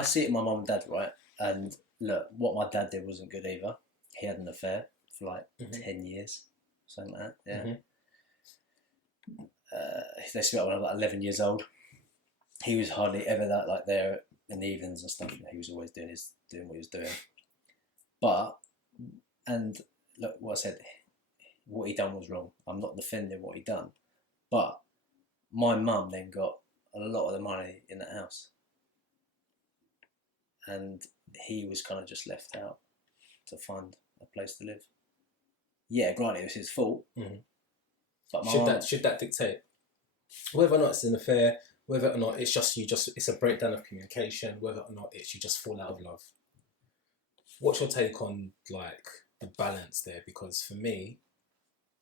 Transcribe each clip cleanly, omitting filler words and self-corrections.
I see it in my mum and dad, right? And look, what my dad did wasn't good either. He had an affair for like 10 years, something like that. Yeah. They split up when I was like 11 years old. He was hardly ever that like there in the evenings and stuff. He was always doing what he was doing. But and look, what I said, what he done was wrong. I'm not defending what he done, but my mum then got a lot of the money in that house, and he was kind of just left out to find a place to live. Yeah, granted, it was his fault. But should that dictate whether or not it's an affair, whether or not it's it's a breakdown of communication, whether or not it's you just fall out of love? What's your take on like the balance there? Because for me,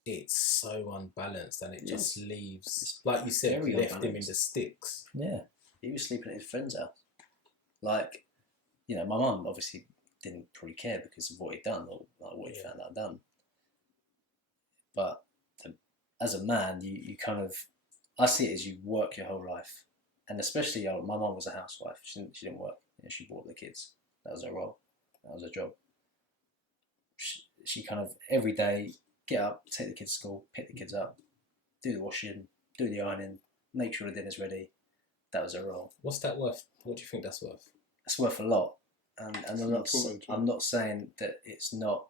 it's so unbalanced, and it just leaves, like you said, left him in the sticks. Yeah, he was sleeping at his friend's house. Like, you know, my mum obviously didn't probably care because of what he'd done or like what he found out done. But as a man, you kind of, I see it as you work your whole life, and especially my mum was a housewife. She didn't work. You know, she brought the kids. That was her role. That was her job. She kind of every day get up, take the kids to school, pick the kids up, do the washing, do the ironing, make sure the dinner's ready. That was her role. What's that worth? What do you think that's worth? It's worth a lot, and I'm not saying that it's not,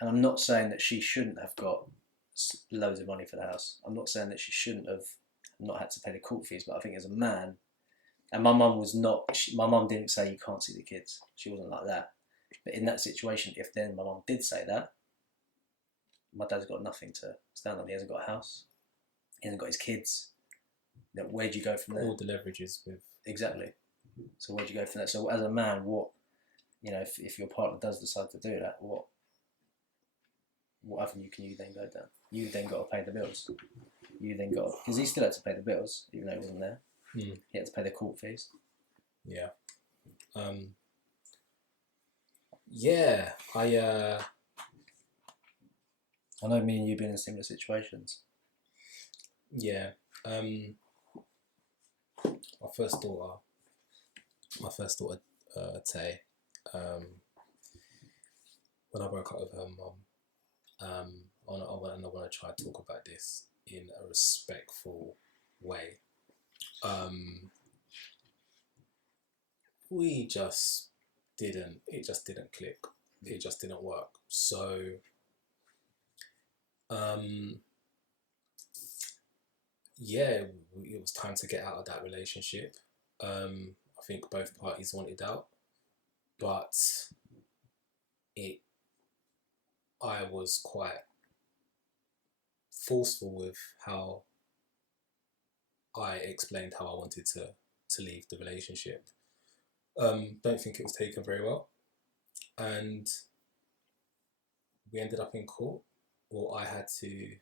and I'm not saying that she shouldn't have got loads of money for the house. I'm not saying that she shouldn't have not had to pay the court fees, but I think as a man, and my mum was not. My mum didn't say you can't see the kids. She wasn't like that. But in that situation, if then my mum did say that, my dad's got nothing to stand on. He hasn't got a house. He hasn't got his kids. Where do you go from there? All the leverages with... Exactly. So where do you go from there? So as a man, what, you know, if your partner does decide to do that, what avenue can you then go down? You then got to pay the bills. You then got, because he still had to pay the bills, even though he wasn't there. He had to pay the court fees. Yeah. Yeah, I know me and you been in similar situations. Yeah. My first daughter, Tay, when I broke up with her mum, I want to try to talk about this in a respectful way. It just didn't click. It just didn't work. So, yeah, it was time to get out of that relationship. I think both parties wanted out, but I was quite forceful with how I explained how I wanted to leave the relationship. Don't think it was taken very well, and we ended up in court. Well, I had to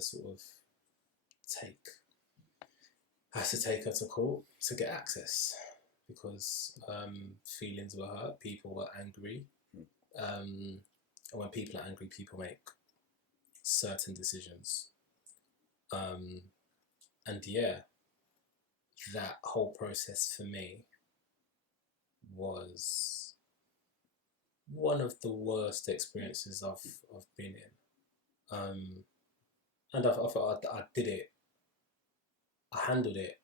sort of take her to court to get access, because feelings were hurt, people were angry, and when people are angry, people make certain decisions, and yeah, that whole process for me was one of the worst experiences I've been in, and I thought I did it. I handled it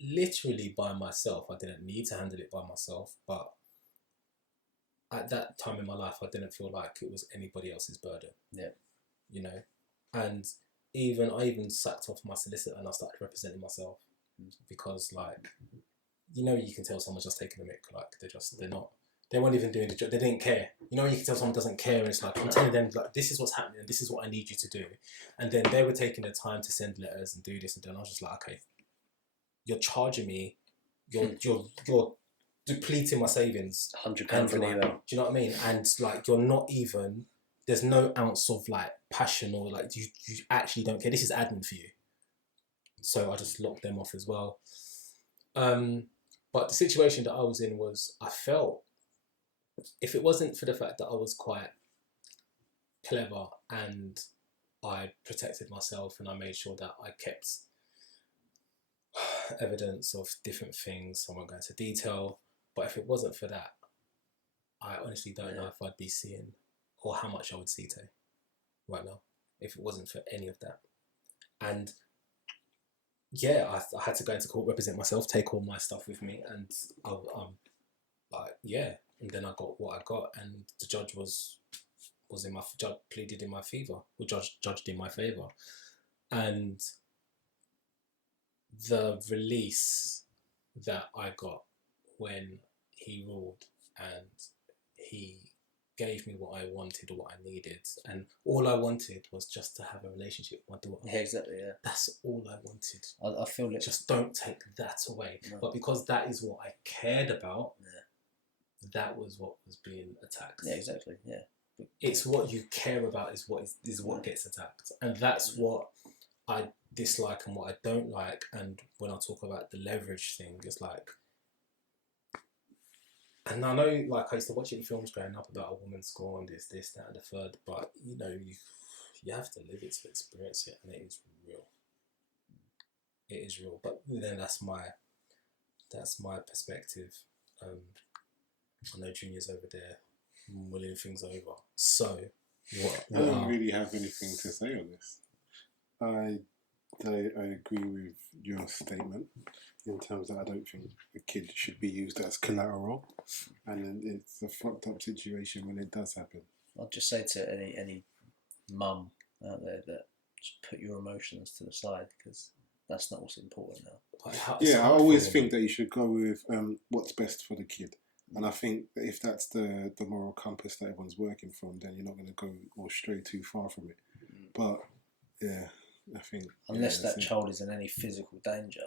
literally by myself. I didn't need to handle it by myself, but at that time in my life, I didn't feel like it was anybody else's burden. Yeah, you know, and I even sacked off my solicitor and I started representing myself, because, like, you know, you can tell someone's just taking a mick. Like, they weren't even doing the job. They didn't care. You know, you can tell someone doesn't care, and it's like, I'm telling them, like, this is what's happening, and this is what I need you to do. And then they were taking the time to send letters and do this and do. And I was just like, okay, you're charging me, you're depleting my savings. £100 for an email. Do you know what I mean? And like, you're not even, there's no ounce of like passion, or like you actually don't care. This is admin for you. So I just locked them off as well. But the situation that I was in was, I felt, if it wasn't for the fact that I was quite clever and I protected myself and I made sure that I kept evidence of different things. I won't go into detail, but if it wasn't for that, I honestly don't know if I'd be seeing or how much I would see Tay right now if it wasn't for any of that. And yeah, I had to go into court, represent myself, take all my stuff with me, and and then I got what I got, and the judge was in my judge pleaded in my favor, or judged in my favor, and the release that I got when he ruled and he gave me what I wanted or what I needed, and all I wanted was just to have a relationship with my daughter. Yeah, exactly. Yeah, that's all I wanted. I feel it. Just don't take that away. No. But because that is what I cared about, that was what was being attacked. Yeah, exactly. Yeah, it's what you care about is what gets attacked, and that's what I dislike and what I don't like. And when I talk about the leverage thing, it's like. And I know, like, I used to watch it in films growing up about a woman scorned, this, that, and the third, but, you know, you have to live it to experience it, and it is real. It is real. But then that's my perspective. I know Junior's over there mulling things over. So, what? I don't really have anything to say on this. I agree with your statement in terms that I don't think a kid should be used as collateral, and it's a fucked up situation when it does happen. I'll just say to any mum out there that just put your emotions to the side, because that's not what's important now. I always think that you should go with what's best for the kid. And I think that if that's the moral compass that everyone's working from, then you're not going to go or stray too far from it. But yeah, I think unless that child is in any physical danger.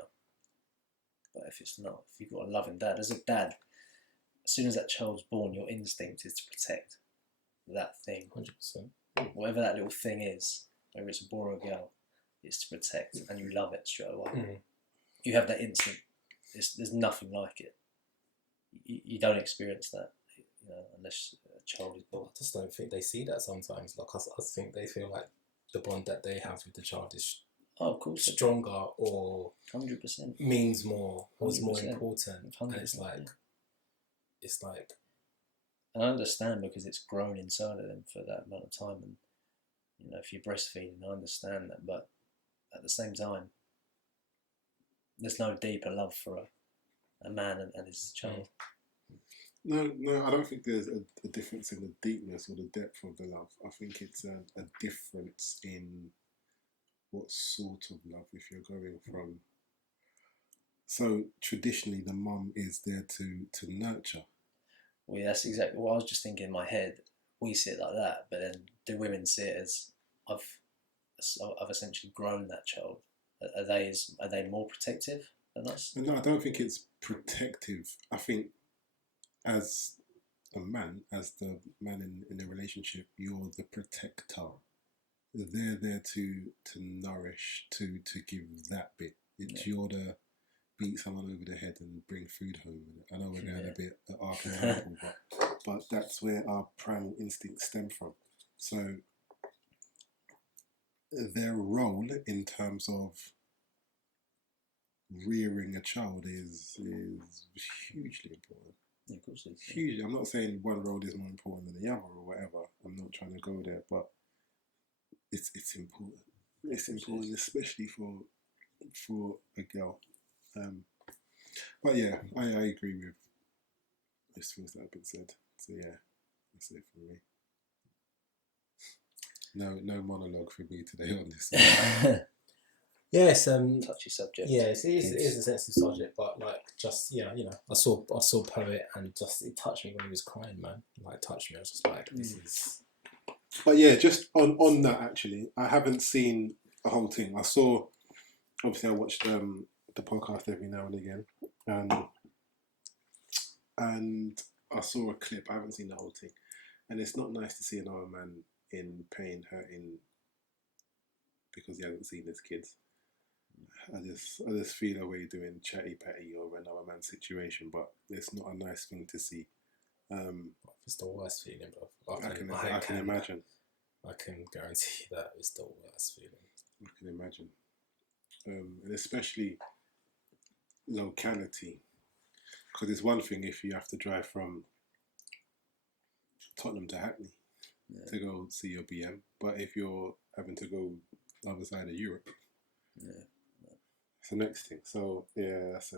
But if it's not, if you've got a loving dad, as a dad, as soon as that child's born, your instinct is to protect that thing. 100%. Whatever that little thing is, whether it's a boy or a girl, it's to protect, and you love it straight away. Mm. You have that instinct. There's nothing like it. You don't experience that, you know, unless a child is born. I just don't think they see that sometimes. Like I think they feel like the bond that they have with the child is of course stronger or 100% means more or is more important. 100%, and it's like and I understand because it's grown inside of them for that amount of time, and you know, if you're breastfeeding, I understand that, but at the same time there's no deeper love for a man and his child. No, I don't think there's a difference in the deepness or the depth of the love. I think it's a difference in what sort of love, if you're going from. So traditionally, the mum is there to nurture. Well, yeah, that's exactly what I was just thinking in my head. We see it like that, but then do women see it as I've essentially grown that child? Are they more protective than us? No, I don't think it's protective. I think as a man, as the man in a relationship, you're the protector. They're there to nourish, to give that bit. You're to beat someone over the head and bring food home. I know we're going a bit archetypal, but that's where our primal instincts stem from. So their role in terms of rearing a child is hugely important. Yeah, of course it is. Hugely. I'm not saying one role is more important than the other or whatever. I'm not trying to go there, but it's important. It's important, especially for a girl. But yeah, I agree with most things that have been said. So yeah, that's it for me. No monologue for me today on this. Yes, touchy subject. Yeah, it is a sensitive subject, but like, just you know, I saw Poet, and just it touched me when he was crying, man. Like, it touched me. I was just like, this is. But yeah, just on that, actually, I haven't seen the whole thing. I saw, obviously, I watched the podcast every now and again, and I saw a clip. I haven't seen the whole thing, and it's not nice to see another man in pain, hurting, because he hasn't seen his kids. I just feel a way doing chatty patty over another man's situation, but it's not a nice thing to see. It's the worst feeling, bro. I can imagine. I can guarantee that it's the worst feeling. I can imagine, and especially locality. Because it's one thing if you have to drive from Tottenham to Hackney to go see your BM, but if you're having to go the other side of Europe, it's the next thing. So yeah, that's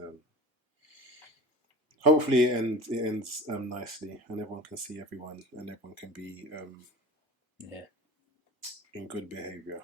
hopefully it ends nicely, and everyone can see everyone, and everyone can be in good behaviour.